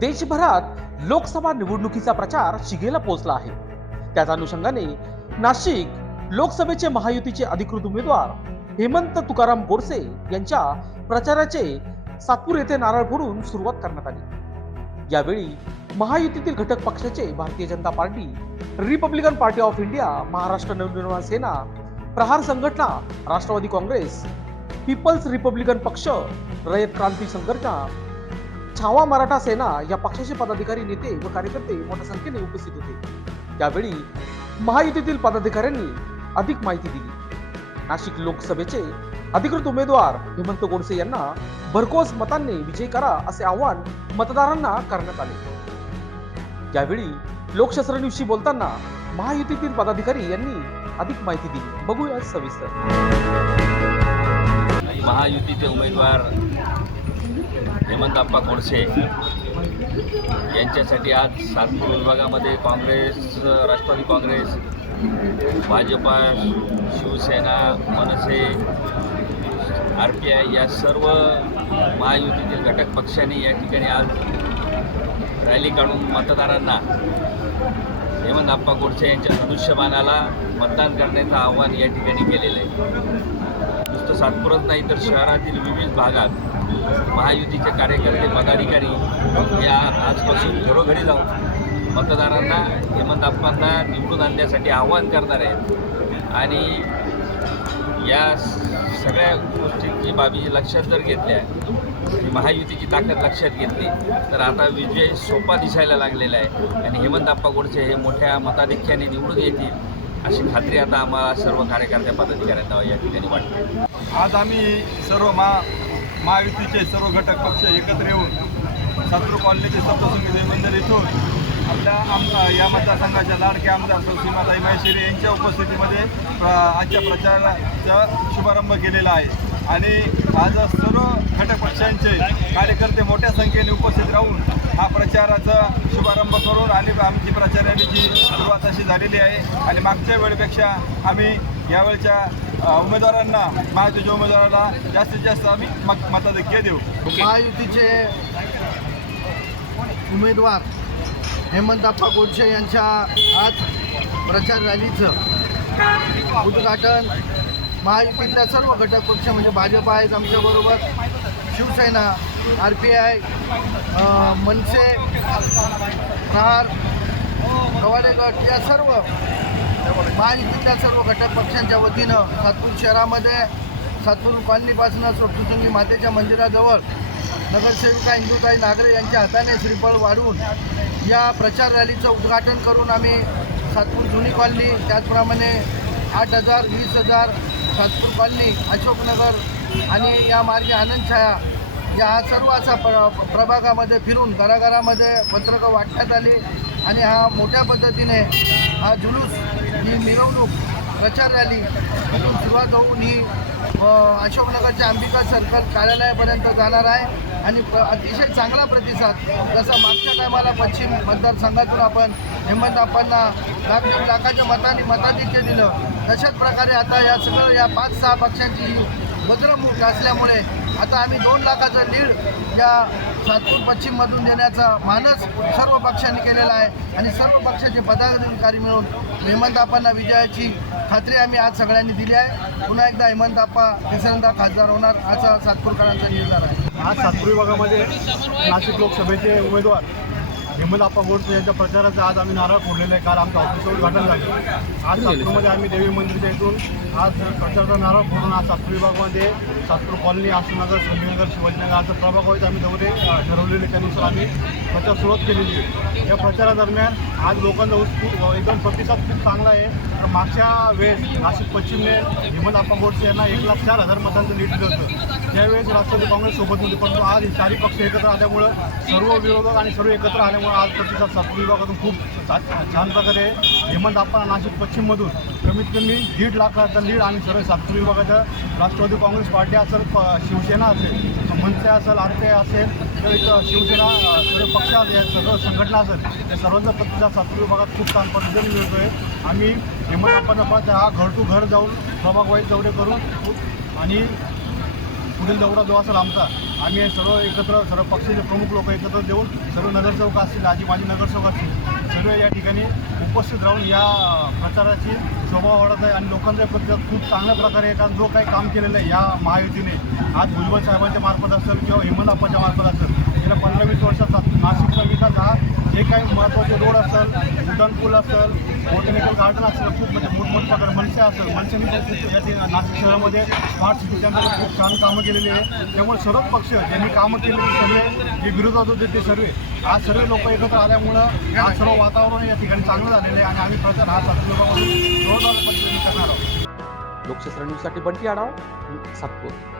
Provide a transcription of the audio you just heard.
देशभरात लोकसभा निवडणुकीचा प्रचार शिगेला पोहोचला आहे. त्याच अनुषंगाने नाशिक लोकसभेचे महायुतीचे अधिकृत उमेदवार हेमंत तुकाराम गोडसे यांच्या प्रचाराचे सातपूर येथे नारळ फोडून सुरुवात करण्यात आली. यावेळी महायुतीतील घटक पक्षाचे Bharatiya Janata Party Republican Party of India Maharashtra Navnirman Sena Prahar Sanghatana Rashtravadi Congress people's Republican पक्ष रयत क्रांती संघटना छावा मराठा सेना या पक्षाचे पदाधिकारी नेते व कार्यकर्ते मोठ्या संख्येने उपस्थित होते. त्यावेळी महायुतीतील पदाधिकाऱ्यांनी अधिक माहिती दिली. नाशिक लोकसभेचे अधिकृत उमेदवार हेमंत गोडसे यांना भरघोस मतांनी विजय करा असे आवाहन मतदारांना करण्यात आले. यावेळी लोकशास्त्र बोलताना महायुतीतील पदाधिकारी यांनी अधिक माहिती दिली. बघूया सविस्तर. महायुतीचे उमेदवार हेमंतप्पा गोडसे यांच्यासाठी आज सातपूर विभागामध्ये Congress Rashtravadi Congress Bhajpa Shivsena Manse R P I या सर्व महायुतीतील घटक पक्षांनी या ठिकाणी आज रॅली काढून मतदारांना हेमंतप्पा गोडसे यांच्या धनुष्यबाणाला मतदान करण्याचं आव्हान या ठिकाणी केलेलं आहे. नुसतं सातपुरात नाही तर शहरातील विविध भागात महायुतीचे कार्यकर्ते पदाधिकारी या आजपासून घरोघरी जाऊन मतदारांना हेमंतप्पांना निवडून आणण्यासाठी आव्हान करणार आहेत. आणि या सगळ्या गोष्टींची बाबी लक्षात जर घेतल्या महायुतीची ताकद लक्षात घेतली तर आता विजय सोपा दिसायला लागलेला आहे. आणि हेमंतप्पा गोडसे हे मोठ्या मताधिक्याने निवडून येतील अशी खात्री आता आम्हाला सर्व कार्यकर्त्या पदाधिकाऱ्यांना या ठिकाणी वाटते. आज आम्ही सर्व मा महायुतीचे सर्व घटक पक्ष एकत्र येऊन सातूर कॉलनीचे सप्तसंगीत मंदिर इथून आपल्या आमदार या मतदारसंघाच्या लाडक्या आमदार सीमाताई माहेश्वरी यांच्या उपस्थितीमध्ये आजच्या प्रचाराचा शुभारंभ केलेला आहे. आणि आज सर्व घटक पक्षांचे कार्यकर्ते मोठ्या संख्येने उपस्थित राहून हा प्रचाराचा शुभारंभ करून आणि आमची अशी झालेली आहे. आणि मागच्या वेळेपेक्षा आम्ही यावेळच्या उमेदवारांना महायुतीच्या उमेदवाराला जास्तीत जास्त आम्ही मत मताधिक्य देऊ. महायुतीचे उमेदवार हेमंतप्पा गोडसे यांच्या आज प्रचार रॅलीचं उद्घाटन महायुतीतल्या सर्व घटक पक्ष म्हणजे भाजप आहेत आमच्याबरोबर Shivsena R P I Manse Prahar Gawale गट या सर्व महायुतीतल्या सर्व घटक पक्षांच्या वतीनं सातपूर शहरामध्ये सातपूर कॉलनीपासून सोपसुंगी मातेच्या मंदिराजवळ नगरसेविका इंदुताई नागरे यांच्या हाताने श्रीफळ वाढून या प्रचार रॅलीचं उद्घाटन करून आम्ही सातपूर जुनी कॉलनी त्याचप्रमाणे आठ हजार वीस हजार सातपूर कॉलनी अशोकनगर आणि या मार्गे आनंद छाया या सर्व असा प्र प्रभागामध्ये फिरून घराघरामध्ये पत्रकं वाटण्यात आली. आणि हा मोठ्या पद्धतीने हा जुलूस ही मिरवणूक प्रचार रॅली सुरुवात होऊन ही अशोकनगरच्या अंबिका सर्कल कार्यालयापर्यंत जाणार आहे. आणि प्र अतिशय चांगला प्रतिसाद जसा मागच्या टायमाला पश्चिम मतदारसंघातून आपण हेमंत आप्पांना लाख दीड लाखाच्या मतांनी मताधिक्य दिलं तशाच प्रकारे आता या सगळं या पाच सहा पक्षांची वज्रमुख असल्यामुळे आता आम्ही दोन लाखाचं लीड या सातपूर पश्चिममधून देण्याचा मानस सर्व पक्षांनी केलेला आहे. आणि सर्व पक्षाचे पदाधिकारी मिळून हेमंतापांना विजयाची खात्री आम्ही आज सगळ्यांनी दिली आहे. पुन्हा एकदा हेमंत तिसऱ्यांदा खासदार होणार. असा सातपूरकरांचा निर्धार आहे. आज सातपूर विभागामध्ये नाशिक लोकसभेचे उमेदवार हेमंतप्पा गोडसे यांच्या प्रचाराचं आज आम्ही नारळ फोडलेलं आहे. काल आमचं ऑफिसचं उद्घाटन झालं. आज सातपूरमध्ये आम्ही देवी मंदिरच्या इथून आज प्रचाराचा नारळ फोडून आज सातपूर विभागामध्ये सातपूर कॉलनी आसूनगर संधीनगर शिवाजीनगर असं प्रभाग होईल आम्ही दौरे ठरवलेले त्यानुसार आम्ही प्रचार सुरुवात केलेली आहे. या प्रचारादरम्यान आज लोकांचा खूप एकदम प्रतिसाद खूप चांगला आहे. तर मागच्या वेळेस नाशिक पश्चिमने हेमंतप्पा गोडसे यांना एक लाख चार हजार मतांचं लीड दिलं होतं. त्यावेळेस राष्ट्रवादी काँग्रेस सोबत होती परंतु आज हे चारही पक्ष एकत्र आल्यामुळं सर्व विरोधक आणि सर्व एकत्र आल्यामुळं आज प्रतिसाद सातपूर विभागातून खूप छान प्रकारे हेमंत आप्पा नाशिक पश्चिममधून कमीत कमी दीड लाखाचा लीड आणि सर्व सातपूर विभागाच्या राष्ट्रवादी काँग्रेस पार्टी असेल प- शिवसेना असेल मनसे असेल आर असेल तर शिवसेना सर्व पक्ष असेल सर्व संघटना असेल त्या सर्वांचा प्रतिसाद सातपूर विभागात खूप छान पद्धतीने मिळतो आहे आम्ही हेमंत हा घर टू घर जाऊन प्रभाग वाईज दौरे करून आणि पुढील दौरा जो असेल आमचा आम्ही सर्व एकत्र सर्व पक्षाचे प्रमुख लोक एकत्र देऊन सर्व नगरसेवक असतील आजी माजी नगरसेवक असतील सर्व या ठिकाणी उपस्थित राहून या प्रचाराची शोभा वाढत आहे. आणि लोकांचा प्रतिसाद खूप चांगल्या प्रकारे आहे कारण जो काही काम केलेलं आहे या महायुतीने आज भुजबळ साहेबांच्या मार्फत असेल किंवा हेमंतप्पाच्या मार्फत असेल गेल्या पंधरा वीस वर्षात नाशिकचा विकास हा जे काही महत्त्वाचे रोड असेल उड्डाण पूल असेल बॉटनिकल गार्डन असेल खूप म्हणजे मोठमोठ्या प्रकार मनसे असेल. मनसेने या ठिकाणी नाशिक शहरामध्ये स्मार्ट सिटीच्या अंतर्गत खूप छान कामं केलेली आहे. त्यामुळे सर्व पक्ष ज्यांनी कामं केलेली ते जे विरोधात होते ते सर्व आज सर्व लोक एकत्र आल्यामुळं आज सर्व वातावरण या ठिकाणी चांगलं झालेलं आहे आणि आम्ही प्रचार हा सातपूरमधून जोरदार पद्धतीने करणार आहोत. लोकशास्त्र न्यूजसाठी बंटी आढाव सातपूर.